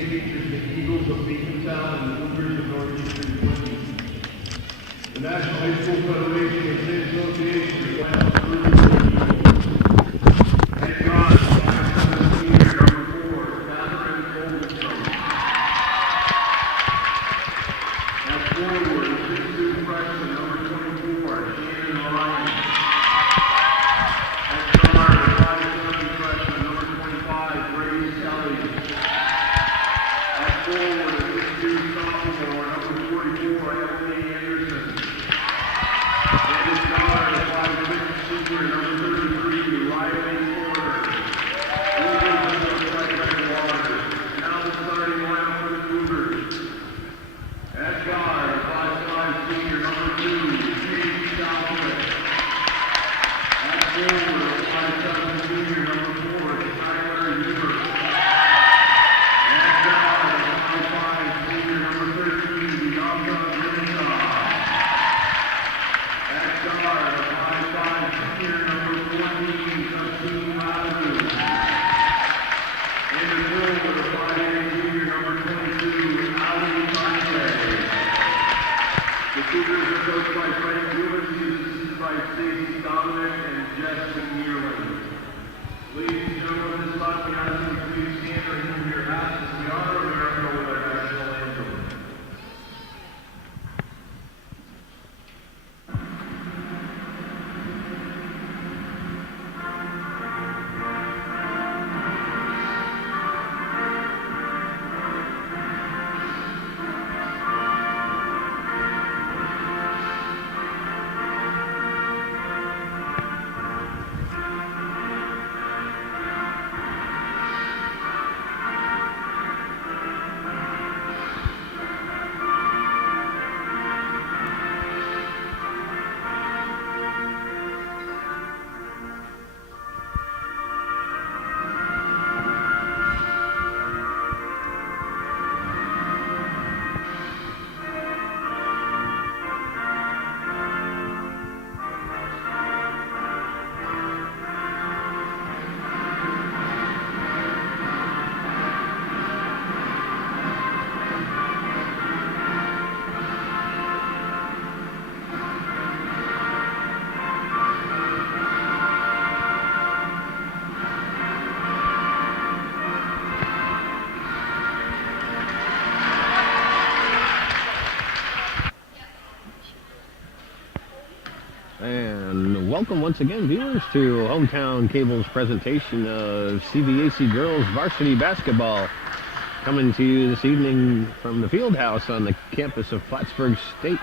Features the Eagles of Beekmantown and the Cougars of Northeastern. The National High School Federation and State Association requires the Eagles. Thank God, 5'7" senior number 4, Catherine Goldenstone. At forward, 6'2" freshman number 24, Shannon Ryan. At guard, 5'7" freshman number 25, Brady Kelly. Forward, 6'2" sophomore, number 44, Emily Anderson. And his guard, 5'6" senior, number 33, Riley Porter. Cougars in the second water. Now the starting lineup for the Cougars. At guard, 5'5" senior, number 2, Katie Southwick. At forward, 5'7" senior, number 4, Tyler Hubert. And welcome once again, viewers, to Hometown Cable's presentation of CVAC Girls Varsity Basketball, coming to you this evening from the Field House on the campus of Plattsburgh State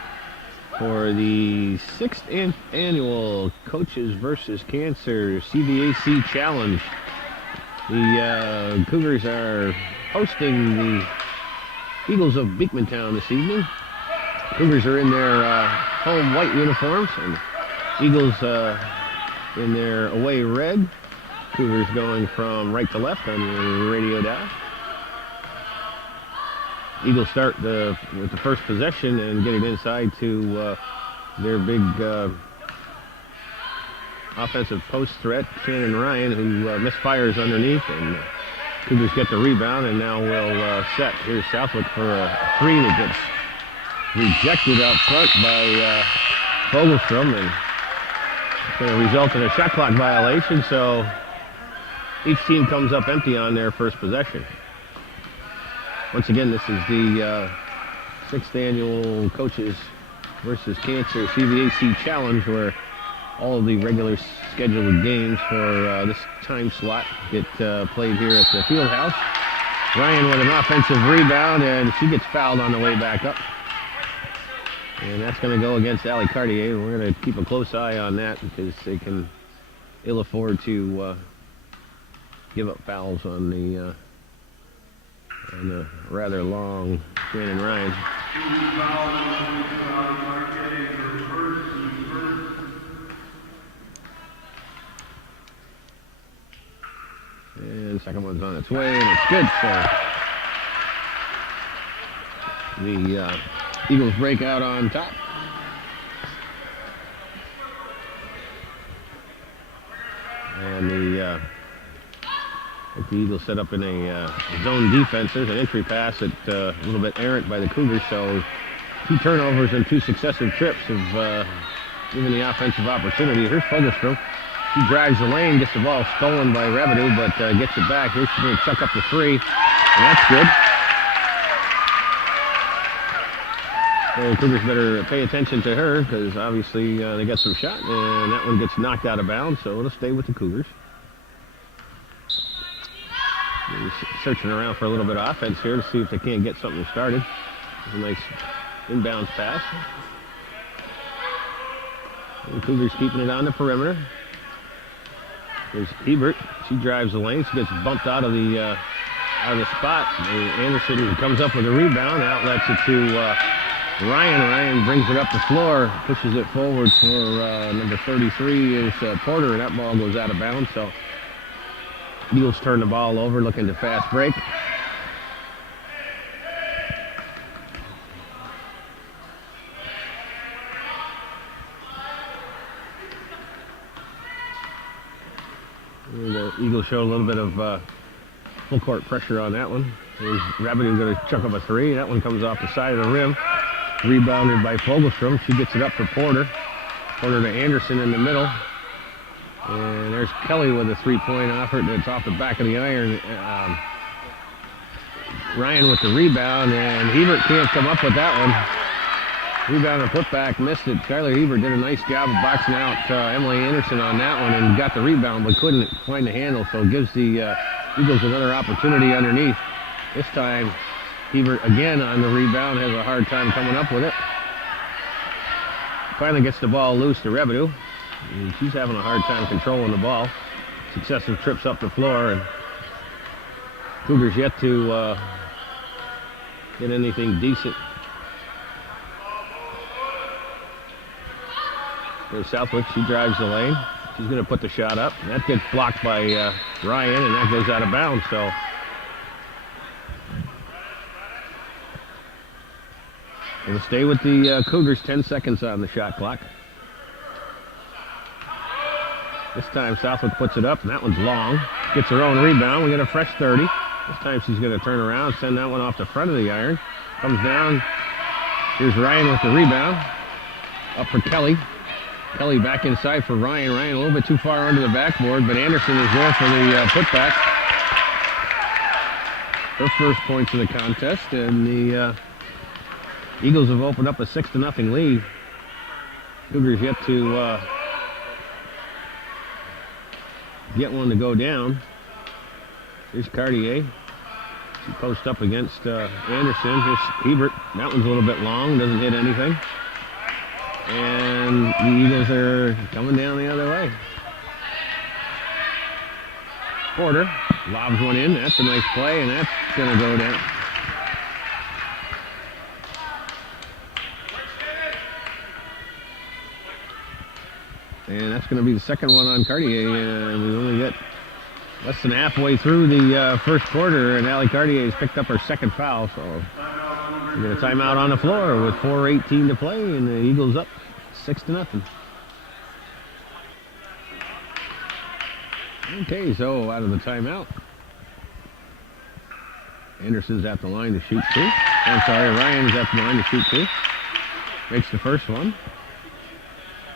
for the 6th annual Coaches vs. Cancer CVAC Challenge. The Cougars are hosting the Eagles of Beekmantown this evening. Cougars are in their home white uniforms, and Eagles in their away red. Cougars going from right to left on your radio dial. Eagles start with the first possession and get it inside to their big offensive post threat, Shannon Ryan, who misfires underneath, and Cougars get the rebound, and now will set. Here's Southwick for a three that gets rejected out front by Fogelstrom, and it's going to result in a shot clock violation, so each team comes up empty on their first possession. Once again, this is the 6th annual Coaches vs. Cancer CVAC Challenge, where all of the regular scheduled games for this time slot get played here at the Field House. Ryan with an offensive rebound, and she gets fouled on the way back up. And that's going to go against Allie Cartier. We're going to keep a close eye on that because they can ill afford to give up fouls on the rather long Shannon Ryan. And the second one's on its way, and it's good. So the Eagles break out on top. And the The Eagles set up in a zone defense. There's an entry pass that a little bit errant by the Cougars, so 2 turnovers and 2 successive trips have given the offensive opportunity. Here's Fogelstrom. She drives the lane, gets the ball stolen by Revenue, but gets it back. Here's she's going to chuck up the 3, and that's good. So the Cougars better pay attention to her because obviously they got some shot, and that one gets knocked out of bounds, so it'll stay with the Cougars. They're searching around for a little bit of offense here to see if they can't get something started. A nice inbounds pass. And the Cougars keeping it on the perimeter. There's Ebert. She drives the lane. She gets bumped out of the spot. Anderson comes up with a rebound, outlets it to Ryan. Ryan brings it up the floor, pushes it forward for number 33 is Porter, and that ball goes out of bounds. So Eagles turn the ball over, looking to fast break. And the Eagles show a little bit of full court pressure on that one. Here's Revenue going to chuck up a 3. That one comes off the side of the rim. Rebounded by Fogelstrom. She gets it up for Porter. Porter to Anderson in the middle. And there's Kelly with a 3-point offer that's off the back of the iron. Ryan with the rebound, and Hebert can't come up with that one. Rebound and putback, missed it. Skylar Hebert did a nice job of boxing out Emily Anderson on that one and got the rebound, but couldn't find the handle, so it gives the Eagles another opportunity underneath. This time, Hebert again on the rebound, has a hard time coming up with it. Finally gets the ball loose to Revenue. And she's having a hard time controlling the ball. Successive trips up the floor, and Cougars yet to get anything decent. There's Southwick. She drives the lane. She's going to put the shot up. And that gets blocked by Ryan, and that goes out of bounds. So it'll stay with the Cougars. 10 seconds on the shot clock. This time Southwick puts it up, and that one's long. Gets her own rebound. We get a fresh 30. This time she's going to turn around, send that one off the front of the iron. Comes down. Here's Ryan with the rebound. Up for Kelly. Kelly back inside for Ryan. Ryan a little bit too far under the backboard, but Anderson is there for the putback. Her first points of the contest, and the Eagles have opened up a 6-0 lead. Cougars yet to get one to go down. Here's Cartier. She posts up against Anderson. Here's Hebert. That one's a little bit long, doesn't hit anything. And the Eagles are coming down the other way. Porter lobs one in. That's a nice play, and that's going to go down. And that's going to be the second one on Cartier. And we only get less than halfway through the first quarter, and Allie Cartier has picked up her second foul. So we get a timeout on the floor with 4:18 to play, and the Eagles up 6-0. Okay, so out of the timeout, Anderson's at the line to shoot 2. I'm sorry, Ryan's at the line to shoot 2. Makes the first one.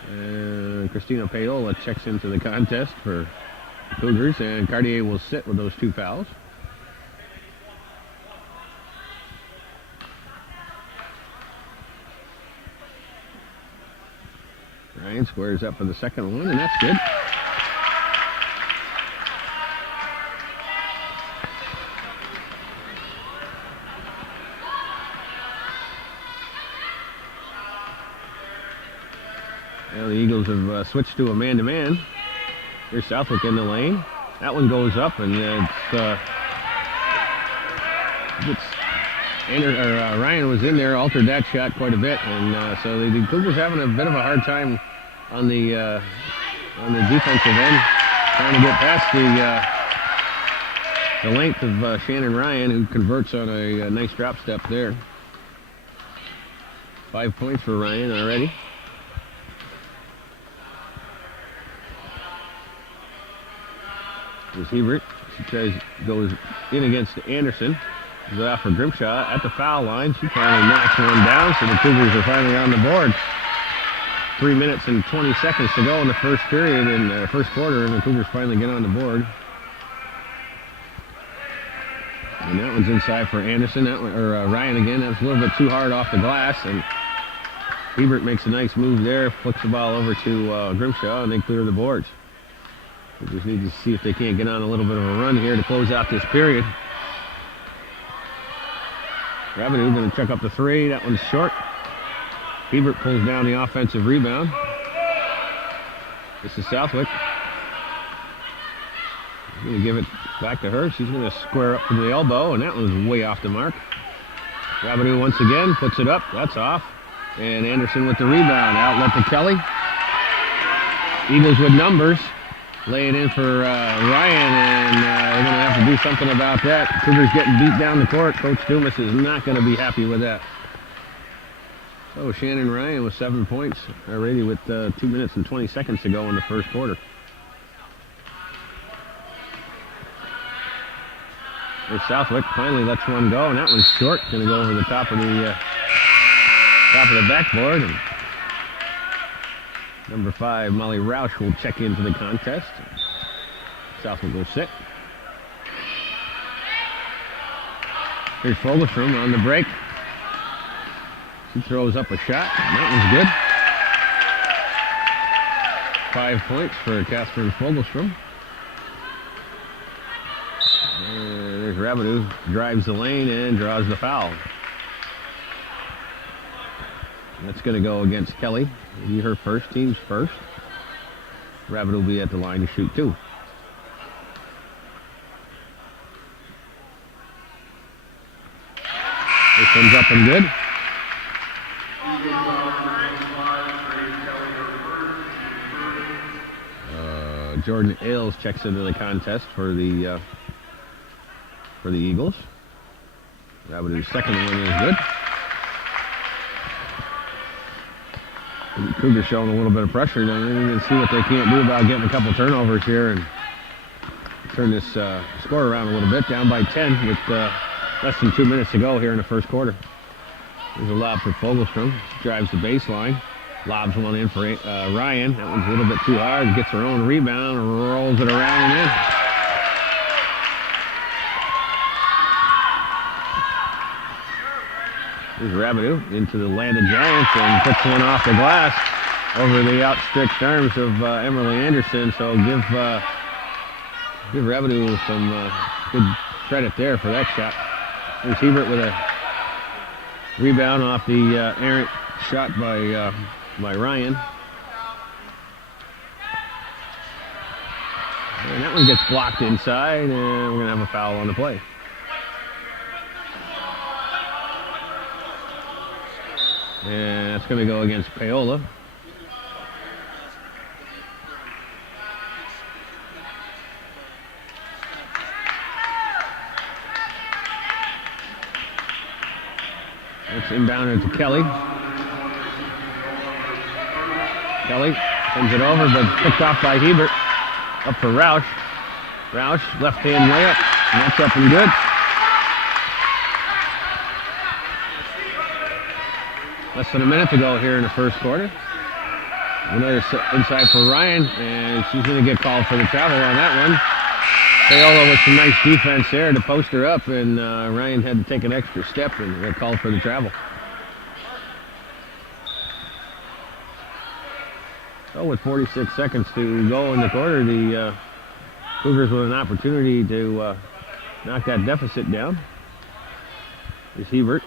And Christina Paola checks into the contest for the Cougars, and Cartier will sit with those 2 fouls. Ryan squares up for the second one, and that's good. Now the Eagles have switched to a man-to-man. Here's Southwick in the lane. That one goes up, and Ryan was in there, altered that shot quite a bit, and so the Cougars having a bit of a hard time on the defensive end, trying to get past the length of Shannon Ryan, who converts on a nice drop step there. 5 points for Ryan already. Here's Hebert. Goes in against Anderson. Goes off for Grimshaw at the foul line. She finally knocks one down, so the Cougars are finally on the board. 3 minutes and 20 seconds to go in the first period, in the first quarter, and the Cougars finally get on the board. And that one's inside for Anderson, Ryan again. That was a little bit too hard off the glass, and Hebert makes a nice move there, flicks the ball over to Grimshaw, and they clear the boards. We just need to see if they can't get on a little bit of a run here to close out this period. Rabideau going to check up the three. That one's short. Hebert pulls down the offensive rebound. This is Southwick. He's going to give it back to her. She's going to square up from the elbow, and that one's way off the mark. Rabideau once again puts it up. That's off. And Anderson with the rebound. Outlet to Kelly. Eagles with numbers. Lay it in for Ryan, and they're going to have to do something about that. Cougars getting beat down the court. Coach Dumas is not going to be happy with that. So Shannon Ryan with 7 points already with 2 minutes and 20 seconds to go in the first quarter. There's Southwick, finally lets one go, and that one's short. Going to go over the top of the backboard. And number 5, Molly Roush, will check into the contest. Southwick will sit. Here's Fogelstrom on the break. She throws up a shot, and that one's good. 5 points for Catherine Fogelstrom. There's Rabideau, drives the lane and draws the foul. That's going to go against Kelly. It'll be her first, team's first. Rabideau will be at the line to shoot too. This one's up and good. Jordan Ailes checks into the contest for the Eagles. Rabideau's second one is good. The Cougars showing a little bit of pressure. They can see what they can't do about getting a couple turnovers here and turn this score around a little bit. Down by 10 with less than 2 minutes to go here in the first quarter. There's a lob for Fogelstrom. Drives the baseline. Lobs one in for Ryan. That one's a little bit too hard. Gets her own rebound and rolls it around and in. Here's Rabideau into the land of giants and puts one off the glass over the outstretched arms of Emily Anderson. So give Rabideau some good credit there for that shot. Here's Hebert with a rebound off the errant shot by Ryan. And that one gets blocked inside, and we're going to have a foul on the play. And that's going to go against Paola. It's inbounded to Kelly. Kelly sends it over, but picked off by Hebert. Up for Roush. Roush, left-hand layup, and that's up and good. Less than a minute to go here in the first quarter. Another inside for Ryan, and she's going to get called for the travel on that one. Paola with some nice defense there to post her up, and Ryan had to take an extra step and got called for the travel. So with 46 seconds to go in the quarter, the Cougars with an opportunity to knock that deficit down. Here's Hebert.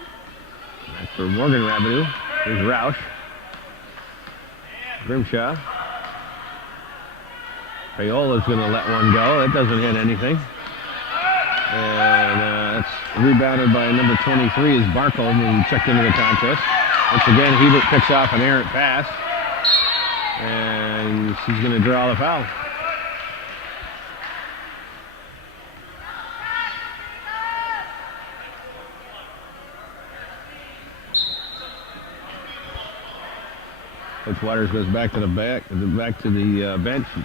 That's for Morgan Rabideau. Here's Roush. Grimshaw. Paola's going to let one go. That doesn't hit anything. And that's rebounded by number 23 is Barkholm, who checked into the contest. Once again, Hebert picks off an errant pass. And she's going to draw the foul. Coach Waters goes back to the bench and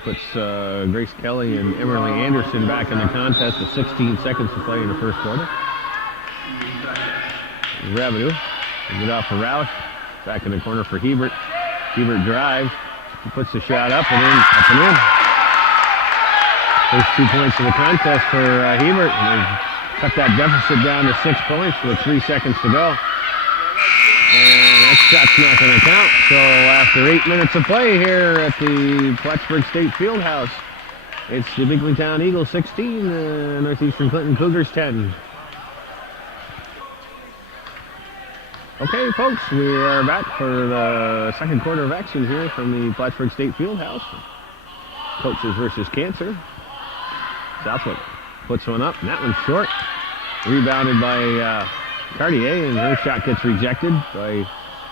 puts Grace Kelly and Emily Anderson back in the contest with 16 seconds to play in the first quarter. Revenue. Get off for Roush. Back in the corner for Hebert. Hebert drives. He puts the shot up and in. Up and in. First 2 points of the contest for Hebert. And they cut that deficit down to 6 points with 3 seconds to go. And that shot's not going to count. So after 8 minutes of play here at the Plattsburgh State Field House, it's the Beekmantown Eagles 16, Northeastern Clinton Cougars 10. Okay, folks, we are back for the second quarter of action here from the Plattsburgh State Field House. Coaches versus Cancer. Southwick puts one up, and that one's short. Rebounded by Cartier, and her shot gets rejected by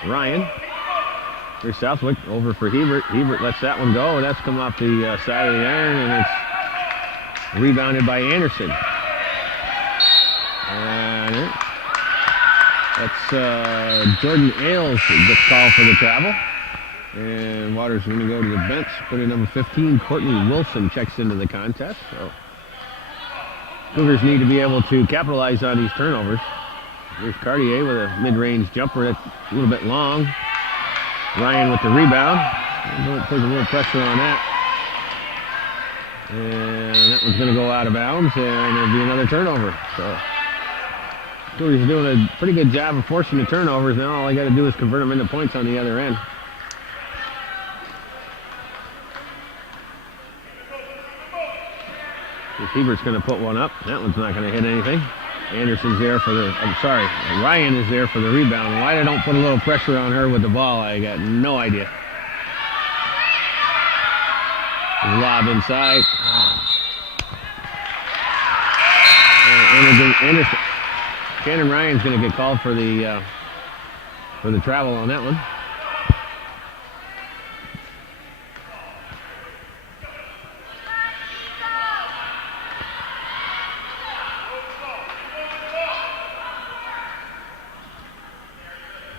Ryan. Here's Southwick over for Hebert. Hebert lets that one go, and that's come off the side of the iron, and it's rebounded by Anderson. And that's Jordan Ailes that gets called for the travel. And Waters going to go to the bench. Put in number 15, Courtney Wilson checks into the contest. So Cougars need to be able to capitalize on these turnovers. Here's Cartier with a mid-range jumper that's a little bit long. Ryan with the rebound. Don't put a little pressure on that. And that one's going to go out of bounds, and there'll be another turnover. So Cougars are doing a pretty good job of forcing the turnovers. Now all I got to do is convert them into points on the other end. Hebert's going to put one up. That one's not going to hit anything. Anderson's there for the, Ryan is there for the rebound. Why they don't put a little pressure on her with the ball, I got no idea. Lob inside. Anderson. Shannon Ryan's going to get called for the travel on that one.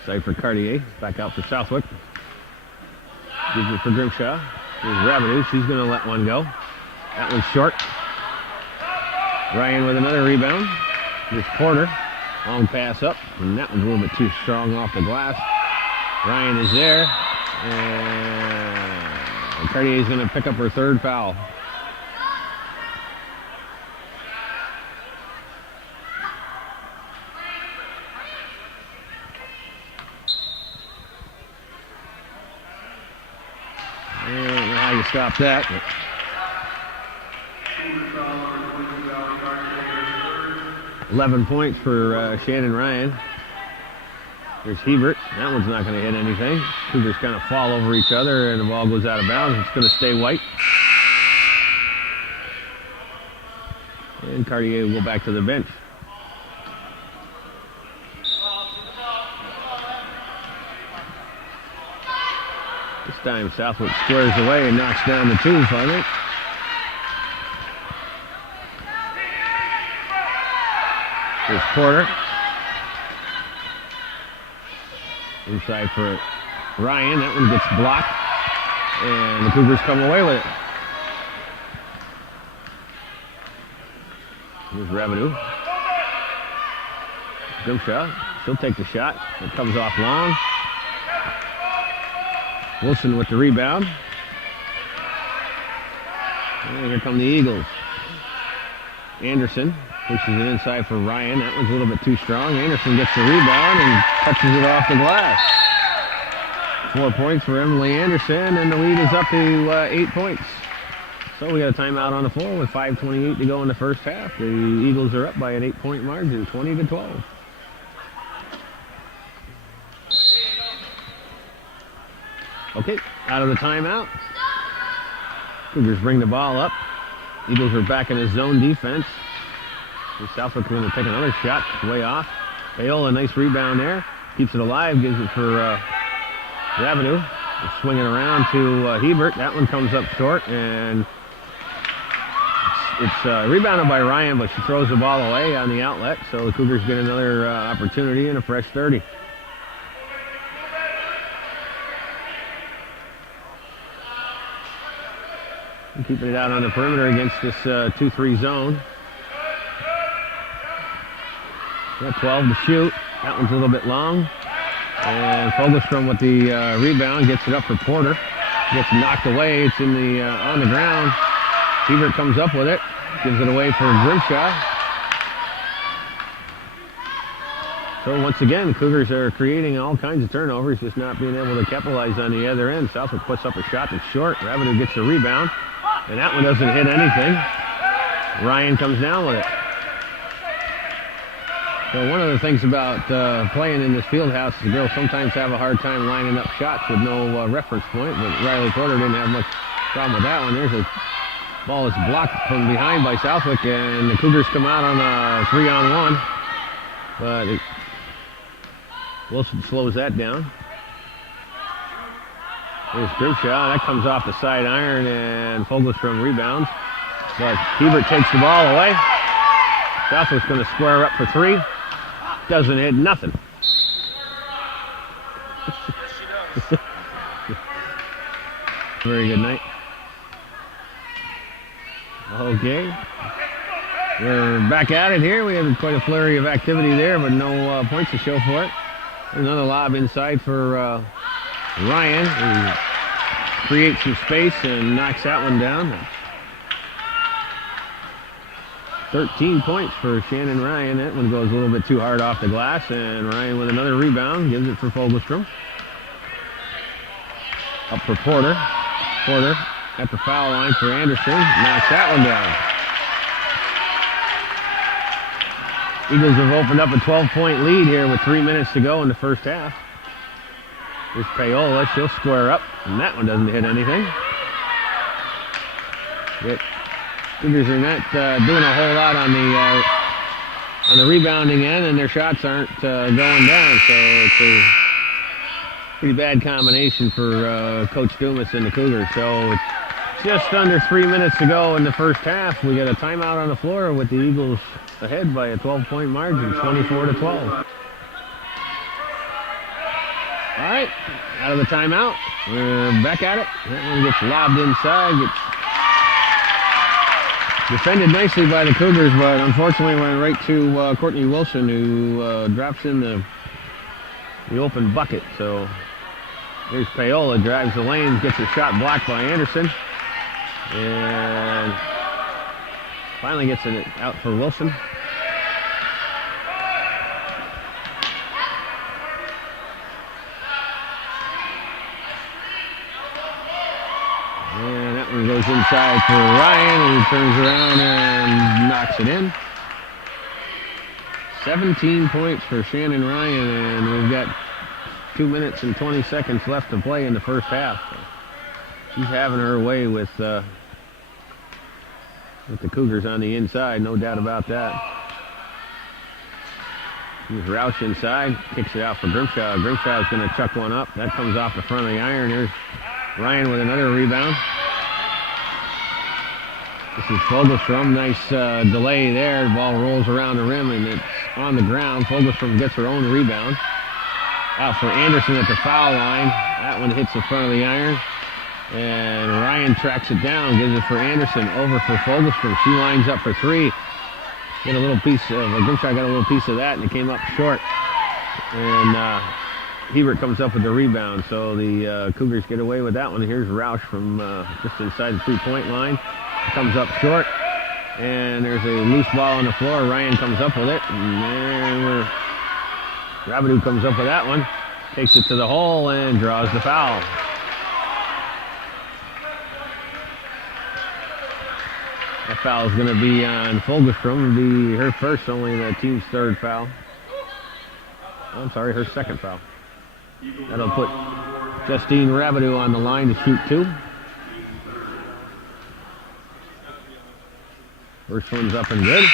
Side for Cartier, back out for Southwick. Gives it for Grimshaw. Here's Rabideau, she's going to let one go. That one's short. Ryan with another rebound. Here's Porter, long pass up, and that one's a little bit too strong off the glass. Ryan is there, and Cartier's going to pick up her third foul. Stop that. 11 points for Shannon Ryan. There's Hebert. That one's not going to hit anything. Cougars kind of fall over each other, and the ball goes out of bounds. It's going to stay white. And Cartier will go back to the bench. This time Southwick squares away and knocks down the two finally. Here's Porter. Inside for Ryan. That one gets blocked. And the Cougars come away with it. Here's Rabideau. Grimshaw. She'll take the shot. It comes off long. Wilson with the rebound. And here come the Eagles. Anderson pushes it inside for Ryan. That one's a little bit too strong. Anderson gets the rebound and touches it off the glass. 4 points for Emily Anderson, and the lead is up to 8 points. So we got a timeout on the floor with 5:28 to go in the first half. The Eagles are up by an 8-point margin, 20-12. Okay, out of the timeout. Cougars bring the ball up. Eagles are back in his zone defense. Southwick going to take another shot, way off. Paola, nice rebound there. Keeps it alive, gives it for Rabideau. Swinging around to Hebert. That one comes up short, and it's rebounded by Ryan, but she throws the ball away on the outlet, so the Cougars get another opportunity and a fresh 30. Keeping it out on the perimeter against this 2-3 zone. Got 12 to shoot. That one's a little bit long. And Fogelstrom with the rebound gets it up for Porter. Gets knocked away. It's in the on the ground. Hebert comes up with it. Gives it away for Grimshaw. So once again, the Cougars are creating all kinds of turnovers, just not being able to capitalize on the other end. Southwick puts up a shot that's short. Rabideau gets the rebound. And that one doesn't hit anything. Ryan comes down with it. So one of the things about playing in this field house is the girls sometimes have a hard time lining up shots with no reference point, but Riley Porter didn't have much problem with that one. There's a ball that's blocked from behind by Southwick, and the Cougars come out on a 3-on-1. But Wilson slows that down. There's Grimshaw. That comes off the side iron, and Fogelstrom rebounds. But Hebert takes the ball away. Southwick's going to square up for 3. Doesn't hit nothing. Very good night. Okay. We're back at it here. We had quite a flurry of activity there, but no points to show for it. Another lob inside for Ryan, who creates some space and knocks that one down. 13 points for Shannon Ryan. That one goes a little bit too hard off the glass, and Ryan with another rebound gives it for Fogelstrom. Up for Porter. Porter at the foul line for Anderson. Knocks that one down. Eagles have opened up a 12-point lead here with 3 minutes to go in the first half. Here's Paola. She'll square up, and that one doesn't hit anything. Cougars are not doing a whole lot on the rebounding end, and their shots aren't going down. So it's a pretty bad combination for Coach Dumas and the Cougars. So it's just under 3 minutes to go in the first half. We got a timeout on the floor with the Eagles ahead by a 12-point margin, 24-12. All right, out of the timeout. We're back at it. That one gets lobbed inside. Gets defended nicely by the Cougars, but unfortunately went right to Courtney Wilson, who drops in the open bucket. So here's Paola, drives the lane, gets a shot blocked by Anderson, and finally gets it out for Wilson. And that one goes inside for Ryan, who turns around and knocks it in. 17 points for Shannon Ryan, and we've got 2 minutes and 20 seconds left to play in the first half. She's having her way with the Cougars on the inside, no doubt about that. Here's Roush inside, kicks it out for Grimshaw. Grimshaw's going to chuck one up. That comes off the front of the iron. Here's Ryan with another rebound. This is Fogelstrom. Nice delay there. The ball rolls around the rim, and it's on the ground. Fogelstrom gets her own rebound. Out for Anderson at the foul line. That one hits the front of the iron. And Ryan tracks it down, gives it for Anderson, over for Fogelstrom. She lines up for 3. Get a little piece of, Grimshaw got a little piece of that, and it came up short. And Hebert comes up with the rebound, so the Cougars get away with that one. Here's Roush from just inside the 3-point line. Comes up short, and there's a loose ball on the floor. Ryan comes up with it, and Rabideau comes up with that one. Takes it to the hole and draws the foul. That foul is going to be on Fogelstrom. It'll be her first, only the team's third foul. I'm sorry, her second foul. That'll put Justine Rabideau on the line to shoot 2. First one's up and good.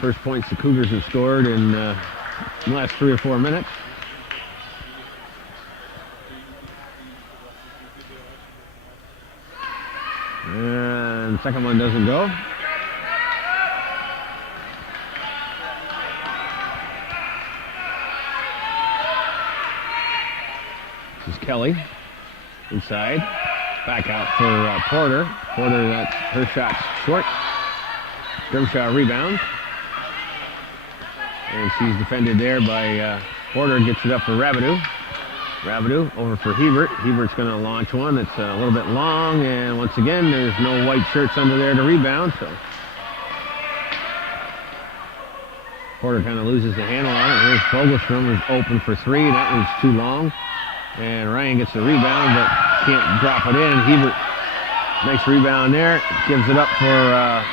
First points the Cougars have scored in the last 3 or 4 minutes. And the second one doesn't go. This is Kelly inside. Back out for Porter. Porter, her shot's short. Grimshaw rebound. And she's defended there by Porter. Gets it up for Rabideau. Rabideau over for Hebert. Hebert's going to launch one that's a little bit long. And once again, there's no white shirts under there to rebound. So Porter kind of loses the handle on it. Here's Fogelstrom is open for three. That one's too long. And Ryan gets the rebound, but can't drop it in. Hebert, nice rebound there. Gives it up for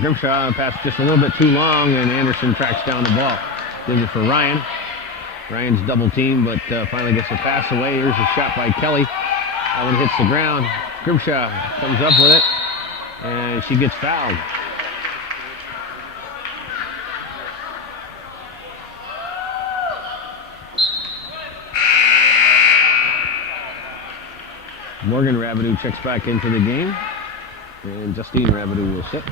Grimshaw. Pass just a little bit too long, and Anderson tracks down the ball. Gives it for Ryan. Ryan's double team, but finally gets the pass away. Here's a shot by Kelly. That one hits the ground. Grimshaw comes up with it, and she gets fouled. Morgan Rabideau checks back into the game, and Justine Rabideau will sit.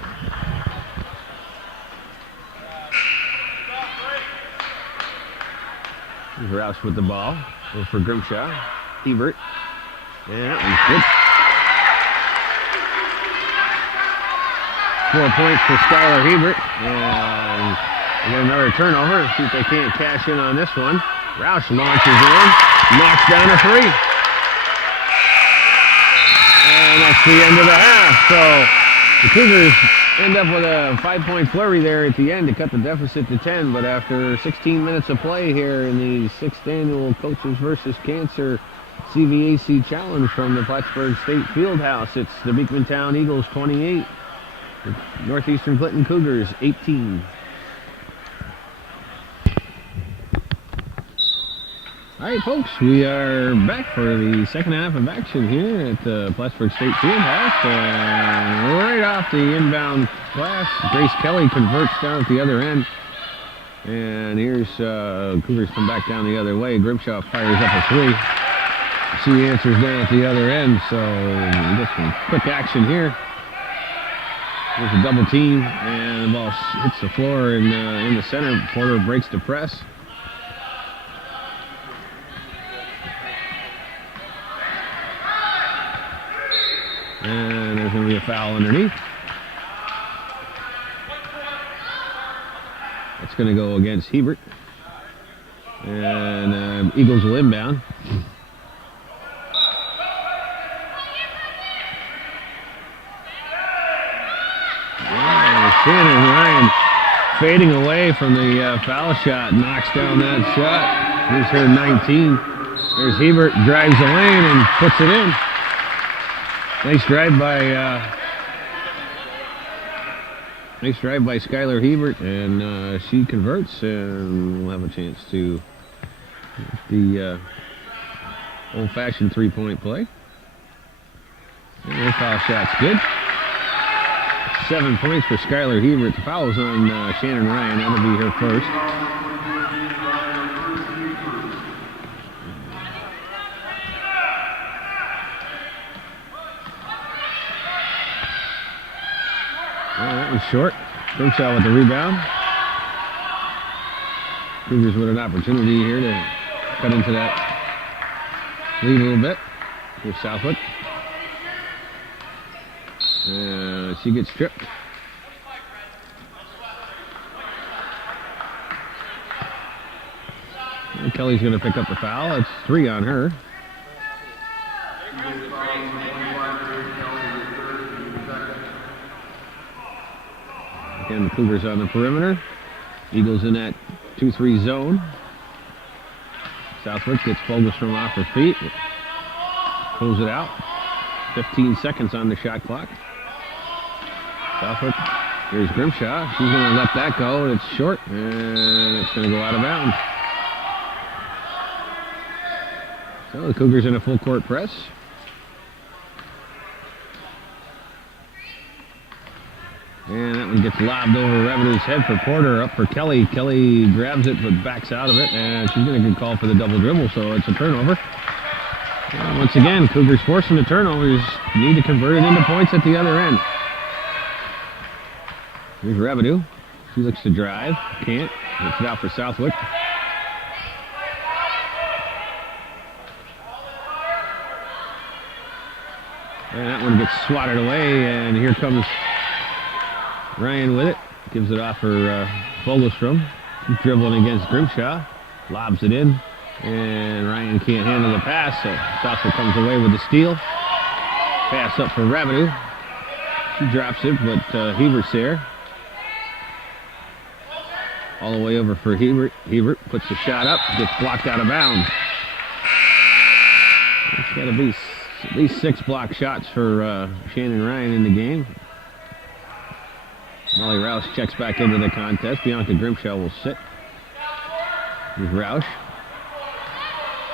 Here's Rouse with the ball. Over for Grimshaw. Hebert. And that one's good. 4 points for Skylar Hebert. And we get another turnover. See if they can't cash in on this one. Rouse launches in. Knocks down a three. And that's the end of the half. So the Cougars end up with a 5-point flurry there at the end to cut the deficit to 10. But after 16 minutes of play here in the 6th annual Coaches versus Cancer CVAC Challenge from the Plattsburgh State Field House, it's the Beekmantown Eagles 28, the Northeastern Clinton Cougars 18. All right, folks, we are back for the second half of action here at the Plattsburgh State Field House. And right off the inbound pass, Grace Kelly converts down at the other end. And here's Cougars come back down the other way. Grimshaw fires up a three. She answers down at the other end, so we get some quick action here. There's a double team, and the ball hits the floor in the center. Porter breaks the press. And there's going to be a foul underneath. It's going to go against Hebert. And Eagles will inbound. Shannon Ryan fading away from the foul shot. Knocks down that shot. Here's her 19. There's Hebert. Drives the lane and puts it in. Nice drive by Skylar Hebert, and she converts, and we'll have a chance to the old-fashioned three-point play. And her foul shot's good. 7 points for Skylar Hebert. The foul's on Shannon Ryan. That'll be her first. That was short. Grimshaw with the rebound. Cougars with an opportunity here to cut into that lead a little bit. Here's Southwick. She gets stripped. And Kelly's going to pick up the foul. It's 3 on her. Again, the Cougars on the perimeter. Eagles in that 2-3 zone. Southwick gets Fogelstrom off her feet. Pulls it out. 15 seconds on the shot clock. Southwick. Here's Grimshaw. She's going to let that go. It's short, and it's going to go out of bounds. So the Cougars in a full court press. And that one gets lobbed over Rabideau's head for Porter. Up for Kelly. Kelly grabs it but backs out of it, and she's going to get called for the double dribble, so it's a turnover. And once again, Cougars forcing the turnovers. Need to convert it into points at the other end. Here's Rabideau. She looks to drive. Can't. It's out for Southwick. And that one gets swatted away, and here comes Ryan with it. Gives it off for Fogelstrom. He's dribbling against Grimshaw. Lobs it in, and Ryan can't handle the pass, so Southwood comes away with the steal. Pass up for Rabideau. He drops it, but Hebert's there. All the way over for Hebert. Hebert puts the shot up, gets blocked out of bounds. It's got to be at least 6 block shots for Shannon Ryan in the game. Molly Roush checks back into the contest. Bianca Grimshaw will sit. Here's Roush.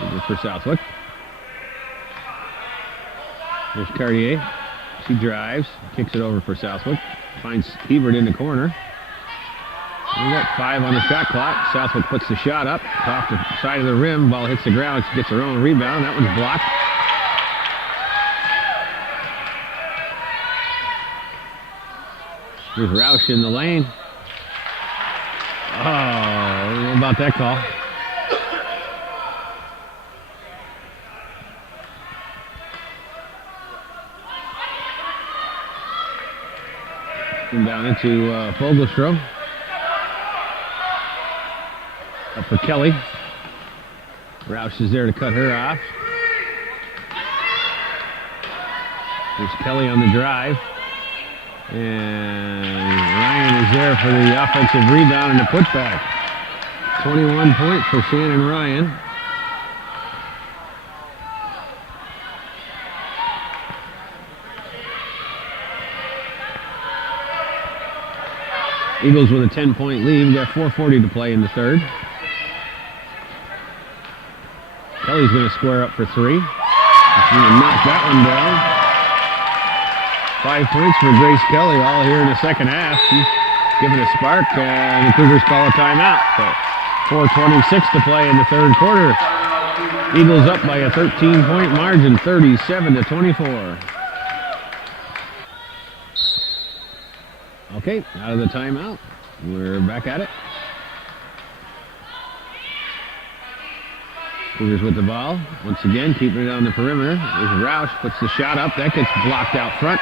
This is for Southwick. There's Cartier. She drives, kicks it over for Southwick. Finds Hebert in the corner. We got 5 on the shot clock. Southwick puts the shot up off the side of the rim. Ball hits the ground. She gets her own rebound. That one's blocked. Here's Roush in the lane. Oh, what about that call? Come down into Fogelstrom. Up for Kelly. Roush is there to cut her off. There's Kelly on the drive. And Ryan is there for the offensive rebound and the putback. 21 points for Shannon Ryan. Eagles with a 10-point lead. We've got 4:40 to play in the third. Kelly's going to square up for 3. He's going to knock that one down. 5 points for Grace Kelly, all here in the second half. She's giving a spark, and the Cougars call a timeout. So 4:26 to play in the third quarter. Eagles up by a 13-point margin, 37-24. Okay, out of the timeout. We're back at it. Cougars with the ball. Once again, keeping it on the perimeter. There's Roush, puts the shot up. That gets blocked out front.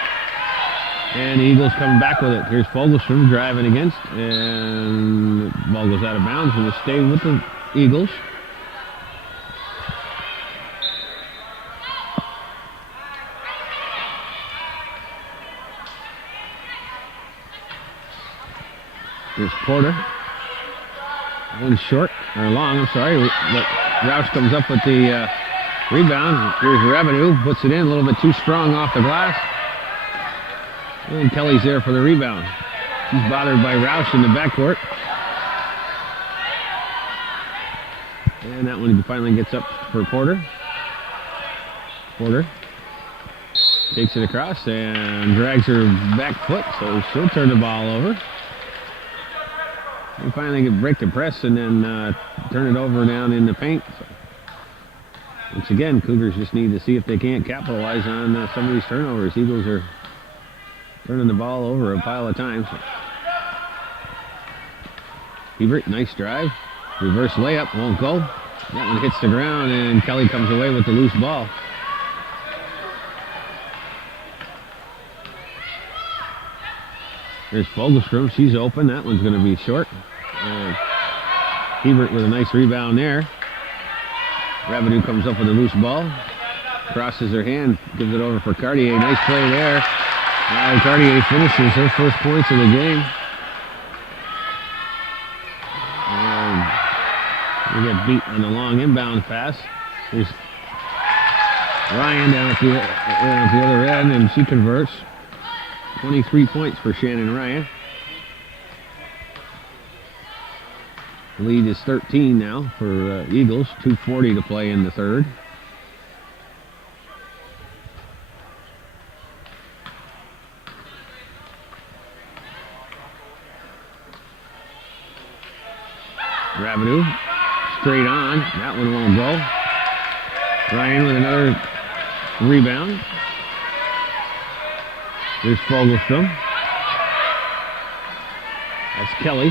And the Eagles coming back with it. Here's Fogelstrom driving against. And the ball goes out of bounds and will stay with the Eagles. Here's Porter. One short, or long, I'm sorry. But Roush comes up with the rebound. Here's Rabideau, puts it in a little bit too strong off the glass. And Kelly's there for the rebound. She's bothered by Roush in the backcourt. And that one finally gets up for Porter. Porter takes it across and drags her back foot, so she'll turn the ball over. And finally break the press and then turn it over down in the paint. So once again, Cougars just need to see if they can't capitalize on some of these turnovers. Eagles are turning the ball over a pile of times. Hebert, nice drive. Reverse layup, won't go. That one hits the ground and Kelly comes away with the loose ball. There's Fogelstrom, she's open. That one's going to be short. Hebert with a nice rebound there. Rabideau comes up with a loose ball. Crosses her hand, gives it over for Cartier. Nice play there. Cartier finishes her first points of the game. And we get beat on the long inbound pass. There's Ryan down at the other end, and she converts. 23 points for Shannon Ryan. The lead is 13 now for Eagles. 2:40 to play in the third. Rabideau straight on. That one won't go. Ryan with another rebound. There's Fogelstrom. That's Kelly.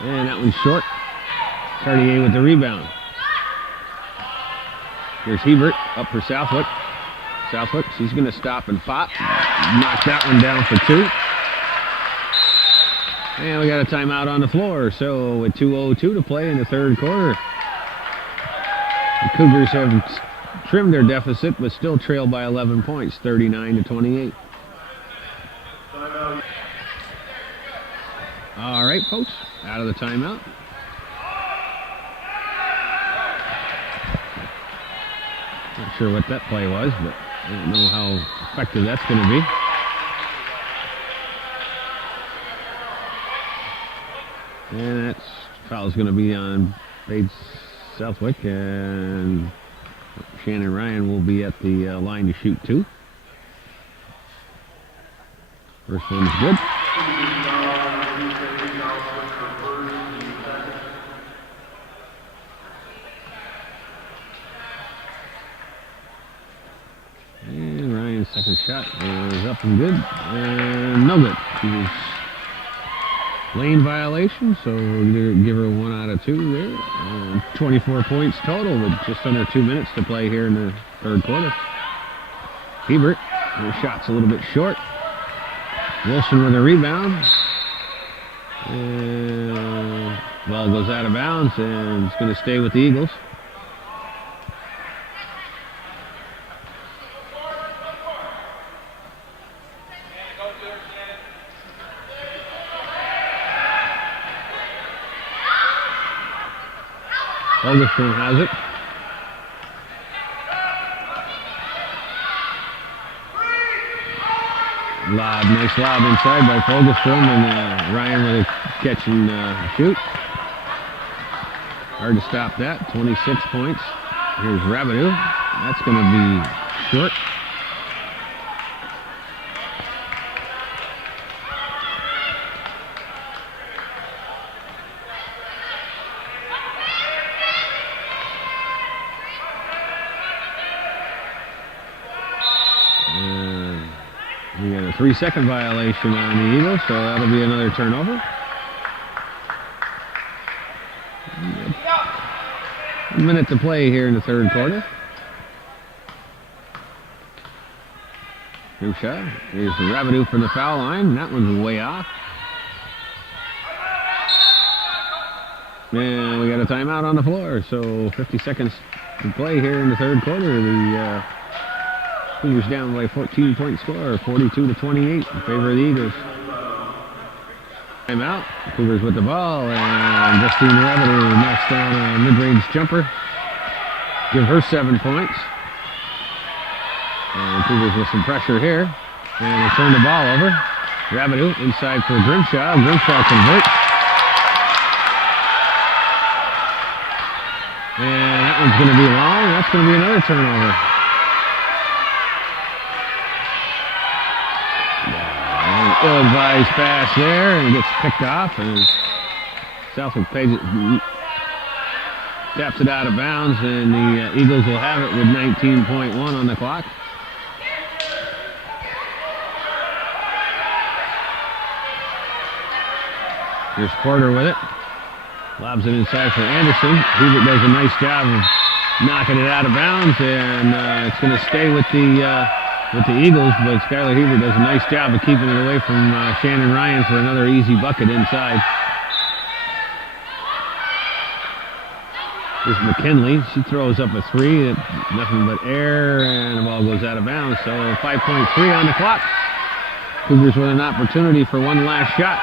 And that one's short. Cartier with the rebound. Here's Hebert up for Southwick. Southwick. She's going to stop and pop. Knock that one down for 2. And we got a timeout on the floor. So with 2:02 to play in the third quarter, the Cougars have trimmed their deficit, but still trail by 11 points, 39-28. All right, folks, out of the timeout. Not sure what that play was, but I don't know how effective that's going to be. And that foul's going to be on Paige Southwick, and Shannon Ryan will be at the line to shoot 2. First one's good. And Ryan's second shot is up and good, and no good. She was lane violation, so we'll give her 1 out of 2 there. 24 points total with just under 2 minutes to play here in the third quarter. Hebert, her shot's a little bit short. Wilson with a rebound. And ball goes out of bounds, and it's going to stay with the Eagles. Ferguson has it. Lob, nice lob inside by Fogelstrom, and Ryan with a catch and shoot. Hard to stop that. 26 points. Here's Rabideau. That's going to be short. We got a 3-second violation on the Eagles, so that'll be another turnover. A minute to play here in the third quarter. Grimshaw. Here's the Rabideau for the foul line. That one's way off. And we got a timeout on the floor, so 50 seconds to play here in the third quarter. The Cougars down by 14-point score, 42-28 in favor of the Eagles. Timeout. Cougars with the ball, and Justine Rabideau knocks down a mid-range jumper. Give her 7 points. And Cougars with some pressure here. And they turn the ball over. Rabideau inside for Grimshaw. Grimshaw converts. And that one's going to be long. That's going to be another turnover. Ill-advised pass there, and it gets picked off, and Southwick taps it out of bounds, and the Eagles will have it with 19.1 on the clock. Here's Porter with it. Lobs it inside for Anderson. Hebert does a nice job of knocking it out of bounds, and it's going to stay with the Eagles, but Skylar Hebert does a nice job of keeping it away from Shannon Ryan for another easy bucket inside. Here's McKinley. She throws up a 3. Nothing but air, and the ball goes out of bounds. So 5.3 on the clock. Cougars with an opportunity for one last shot.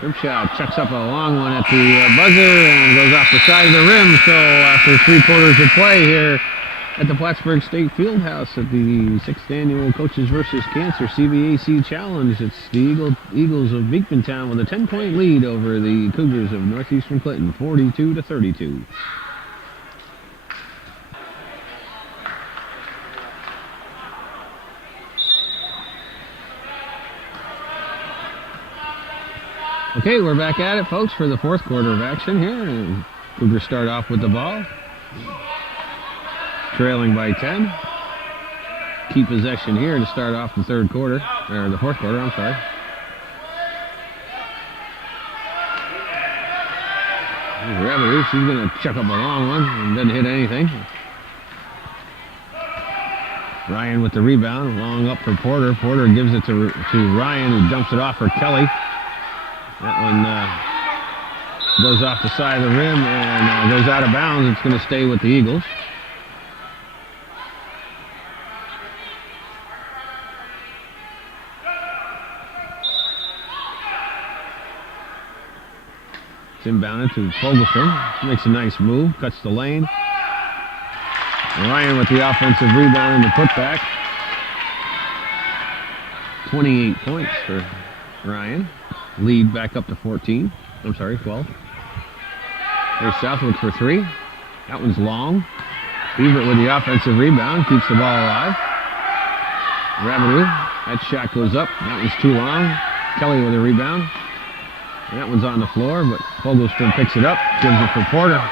Grimshaw chucks up a long one at the buzzer and goes off the side of the rim. So after 3 quarters of play here at the Plattsburgh State Field House at the 6th annual Coaches vs. Cancer CVAC Challenge, it's the Eagles of Beekmantown with a 10-point lead over the Cougars of Northeastern Clinton, 42-32. Okay, we're back at it, folks, for the fourth quarter of action here. And Cougars start off with the ball, trailing by 10. Key possession here to start off the third quarter, or the fourth quarter, I'm sorry. Revenue, she's going to chuck up a long one and doesn't hit anything. Ryan with the rebound, long up for Porter. Porter gives it to Ryan, who dumps it off for Kelly. That one goes off the side of the rim and goes out of bounds. It's going to stay with the Eagles. It's inbounded to Fogelstrom. Makes a nice move, cuts the lane. Ryan with the offensive rebound and the putback. 28 points for Ryan. Lead back up to 14. I'm sorry, 12. There's Southwick for three. That one's long. Everett with the offensive rebound. Keeps the ball alive. Rabideau. That shot goes up. That one's too long. Kelly with a rebound. And that one's on the floor, but Fogelstrom picks it up. Gives it for Porter.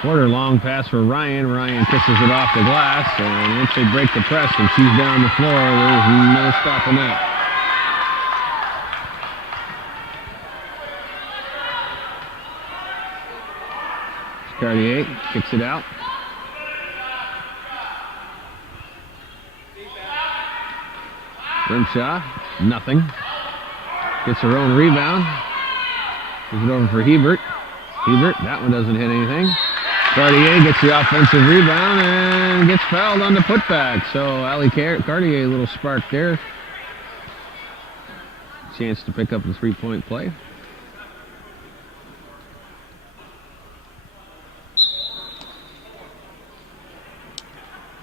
Porter, long pass for Ryan. Ryan kisses it off the glass, and once they break the press and she's down the floor, there's no stopping that. Cartier kicks it out. Grimshaw, nothing. Gets her own rebound. Gives it over for Hebert. Hebert, that one doesn't hit anything. Cartier gets the offensive rebound and gets fouled on the putback. So Ali Cartier, a little spark there. Chance to pick up the three-point play.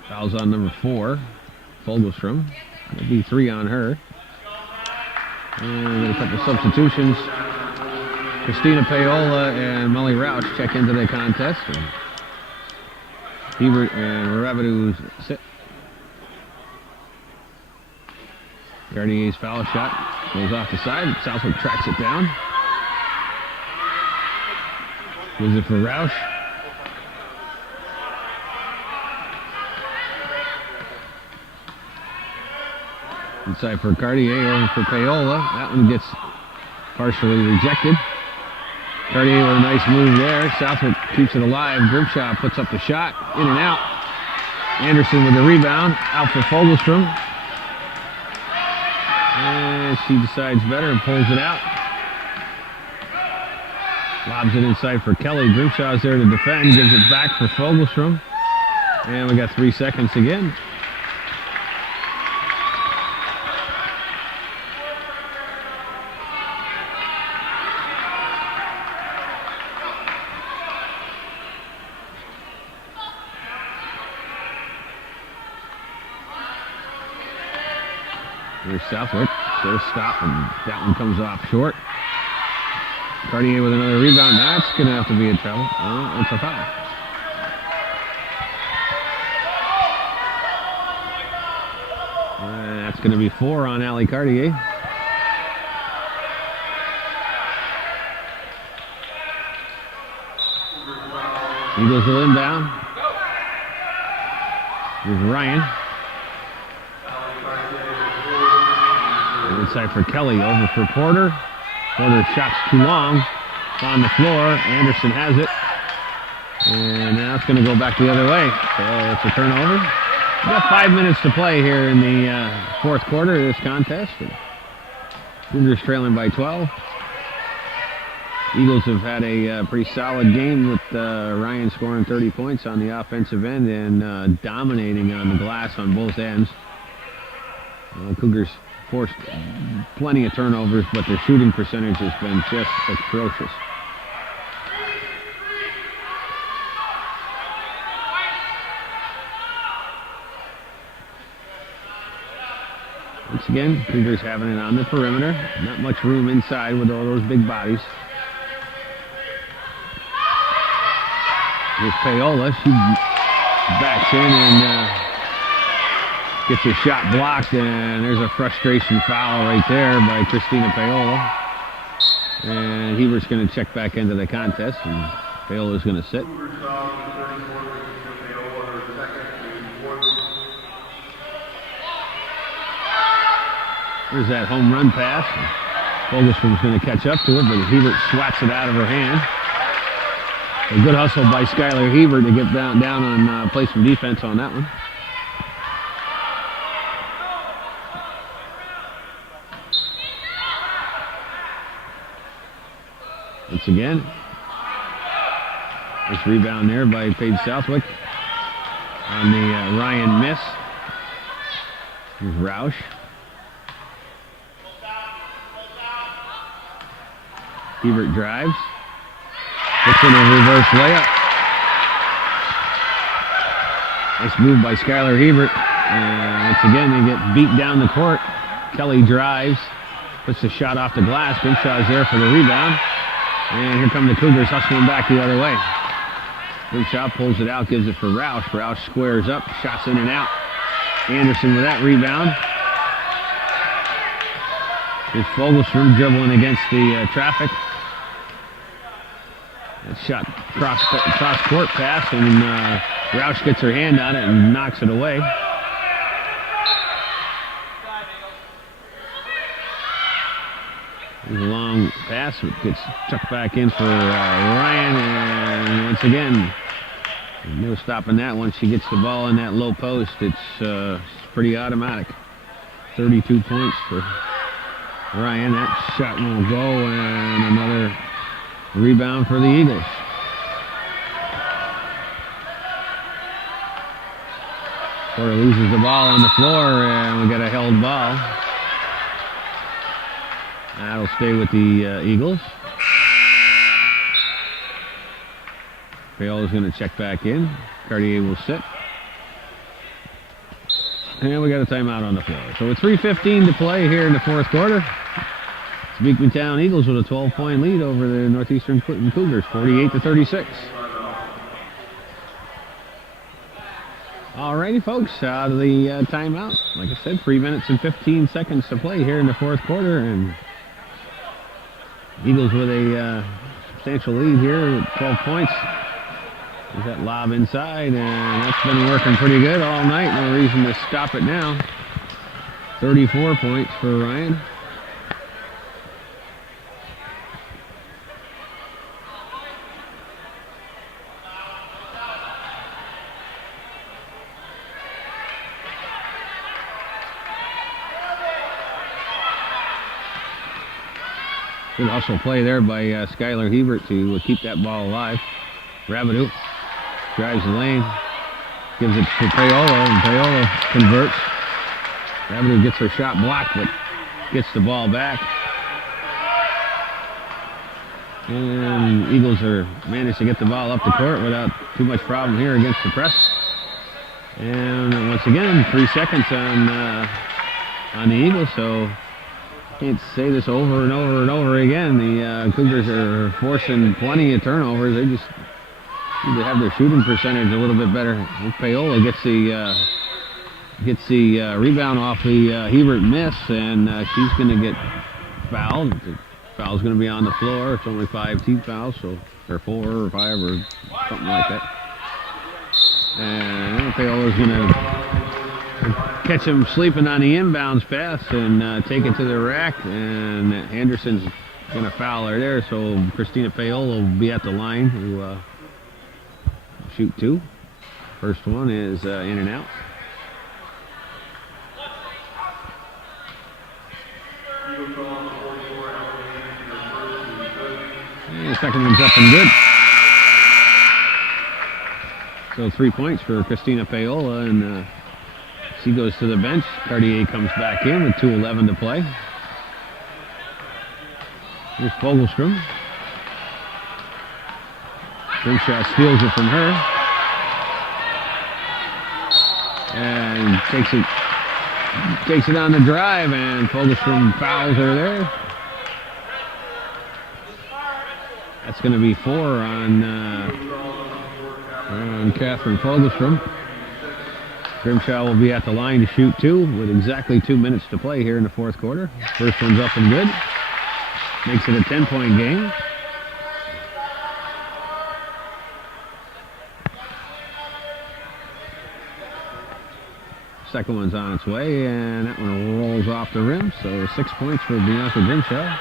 Foul's on number 4, Fogelstrom. That'll be 3 on her. And a couple substitutions. Christina Paola and Molly Roush check into the contest. And Hebert and Rabideau sit. Cartier's foul shot goes off the side. Southwick tracks it down. Gives it for Roush. Inside for Cartier, over for Paola. That one gets partially rejected. Cartier with a nice move there. Southwick keeps it alive. Grimshaw puts up the shot. In and out. Anderson with the rebound. Out for Fogelstrom. And she decides better and pulls it out. Lobs it inside for Kelly. Grimshaw's there to defend. Gives it back for Fogelstrom. And we got 3 seconds again. There's Southwick. There's stop, and that one comes off short. Cartier with another rebound. That's going to have to be in trouble. It's a foul. That's going to be 4 on Ali Cartier. Eagles will inbound. Here's Ryan. Inside for Kelly, over for Porter. Porter's shot's too long. It's on the floor. Anderson has it. And now it's going to go back the other way. So it's a turnover. We've got 5 minutes to play here in the fourth quarter of this contest. Cougars trailing by 12. Eagles have had a pretty solid game with Ryan scoring 30 points on the offensive end and dominating on the glass on both ends. Cougars forced plenty of turnovers, but their shooting percentage has been just atrocious. Once again, Cougars having it on the perimeter. Not much room inside with all those big bodies. Here's Paola. She backs in and gets her shot blocked, and there's a frustration foul right there by Christina Paola. And Hebert's going to check back into the contest, and Paola's going to sit. There's that home run pass. Fogelstrom's going to catch up to it, but Hebert swats it out of her hand. A good hustle by Skylar Hebert to get down on play some defense on that one. Once again, nice rebound there by Paige Southwick on the Ryan miss. Here's Roush. Hebert drives. Puts in a reverse layup. Nice move by Skylar Hebert. And once again, they get beat down the court. Kelly drives. Puts the shot off the glass. Grimshaw's there for the rebound. And here come the Cougars hustling back the other way. Grimshaw pulls it out, gives it for Roush. Roush squares up, shots in and out. Anderson with that rebound. Here's Fogelstrom dribbling against the traffic. That shot cross court pass, and Roush gets her hand on it and knocks it away. There's a long pass, it gets chucked back in for Ryan, and once again, no stopping that. Once she gets the ball in that low post, it's pretty automatic. 32 points for Ryan. That shot won't go, and another rebound for the Eagles. Porter loses the ball on the floor, and we got a held ball. That'll stay with the Eagles. Paola's going to check back in. Cartier will sit. And we got a timeout on the floor. So with 3:15 to play here in the fourth quarter, it's Beekmantown Eagles with a 12-point lead over the Northeastern Cougars, 48-36. Alrighty, folks, out of the timeout. Like I said, 3 minutes and 15 seconds to play here in the fourth quarter, and Eagles with a substantial lead here with 12 points. There's that lob inside, and that's been working pretty good all night. No reason to stop it now. 34 points for Ryan. Good hustle play there by Skylar Hebert to keep that ball alive. Rabideau drives the lane, gives it to Paola, and Paola converts. Rabideau gets her shot blocked, but gets the ball back. And Eagles are managed to get the ball up the court without too much problem here against the press. And once again, 3 seconds on the Eagles, so can't say this over and over and over again. The Cougars are forcing plenty of turnovers. They just need to have their shooting percentage a little bit better. Paola gets the rebound off the Hebert miss, and she's going to get fouled. The foul's going to be on the floor. It's only 5 team fouls, so or 4 or 5 or something like that. And Paola's going to catch him sleeping on the inbounds pass and take it to the rack, and Anderson's going to foul her there, so Christina Paola will be at the line to shoot 2. First one is in and out. And the second one's up and good. So 3 points for Christina Paola, and she goes to the bench. Cartier comes back in with 2:11 to play. Here's Fogelstrom. Grimshaw steals it from her. And takes it on the drive, and Fogelstrom fouls her there. That's going to be 4 on Catherine Fogelstrom. Grimshaw will be at the line to shoot 2 with exactly 2 minutes to play here in the fourth quarter. First one's up and good. Makes it a 10-point game. Second one's on its way, and that one rolls off the rim. So 6 points for Bianca Grimshaw.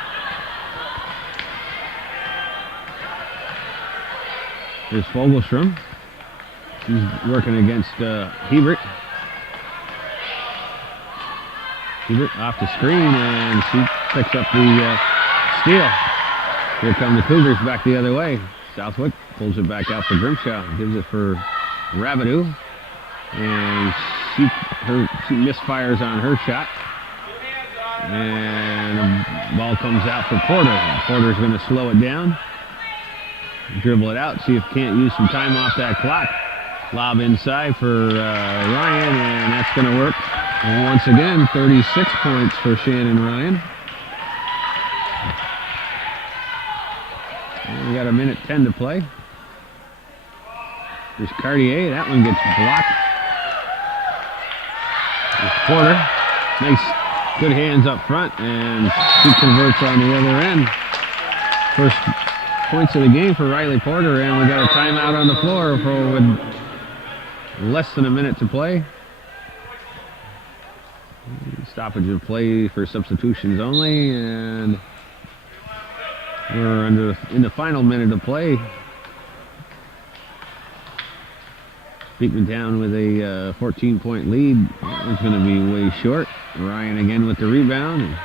There's Fogelstrom. He's working against Hebert. Hebert off the screen, and she picks up the steal. Here come the Cougars back the other way. Southwick pulls it back out for Grimshaw. Gives it for Rabideau. And she misfires on her shot. And the ball comes out for Porter. Porter's going to slow it down. Dribble it out. See if can't use some time off that clock. Lob inside for Ryan, and that's going to work. And once again, 36 points for Shannon Ryan. And we got a minute 10 to play. There's Cartier. That one gets blocked. There's Porter. Nice, good hands up front, and she converts on the other end. First points of the game for Riley Porter, and we got a timeout on the floor with less than a minute to play. Stoppage of play for substitutions only, and we're in the final minute of play. Beekmantown with a 14-point lead. That one's going to be way short. Ryan again with the rebound. And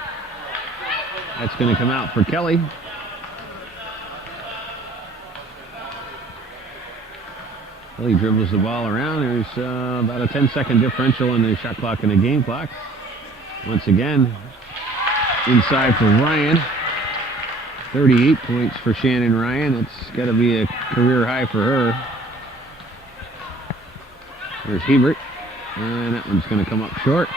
that's going to come out for Kelly. Kelly dribbles the ball around. There's about a 10-second differential in the shot clock and the game clock. Once again, inside for Ryan. 38 points for Shannon Ryan. It's got to be a career high for her. There's Hebert, and that one's going to come up short.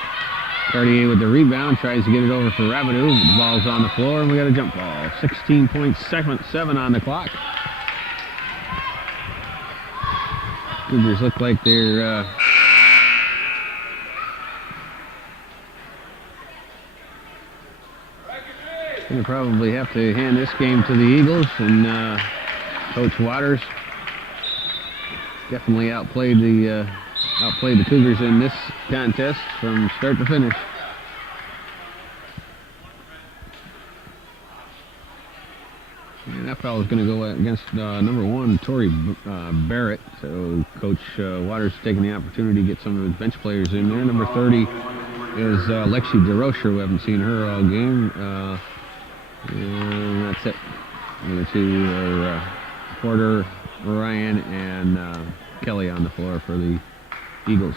Cartier with the rebound, tries to get it over for Rabideau. The ball's on the floor, and we got a jump ball. 16.7 on the clock. Cougars look like they're going to probably have to hand this game to the Eagles, and Coach Waters definitely outplayed the Cougars in this contest from start to finish. And that foul is going to go against number 1, Tori Barrett. So Coach Waters taking the opportunity to get some of his bench players in there. Number 30 is Lexi DeRocher. We haven't seen her all game. And that's it. The two are Porter, Ryan, and Kelly on the floor for the Eagles.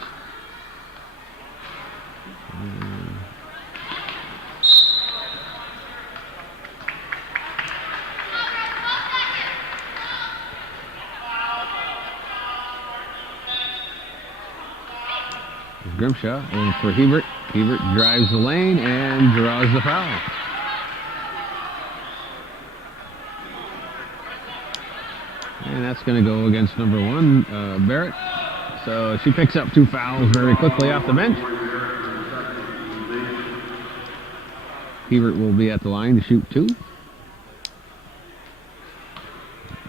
Grimshaw over for Hebert. Hebert drives the lane and draws the foul. And that's going to go against number 1, Barrett. So she picks up 2 fouls very quickly off the bench. Hebert will be at the line to shoot 2.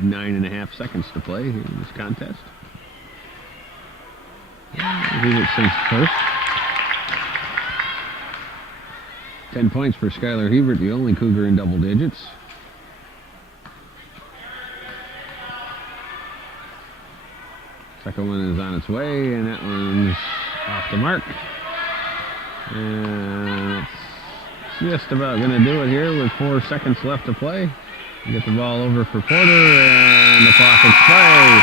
9.5 seconds to play here in this contest. Hebert sinks first. 10 points for Skylar Hebert, the only Cougar in double digits. Second one is on its way, and that one's off the mark. And that's just about going to do it here with 4 seconds left to play. Get the ball over for Porter, and the clock expires.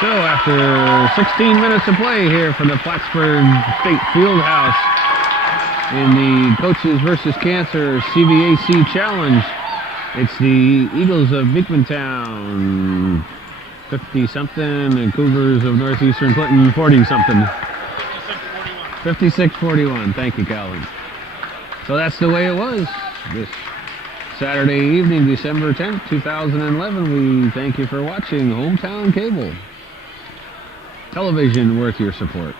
So after 16 minutes of play here for the Plattsburgh State Field House in the Coaches versus Cancer CVAC Challenge, it's the Eagles of Beekmantown 50-something, and Cougars of Northeastern Clinton 40-something. 56-41. Thank you, Colin. So that's the way it was this Saturday evening, December 10th, 2011. We thank you for watching Hometown Cable. Television worth your support.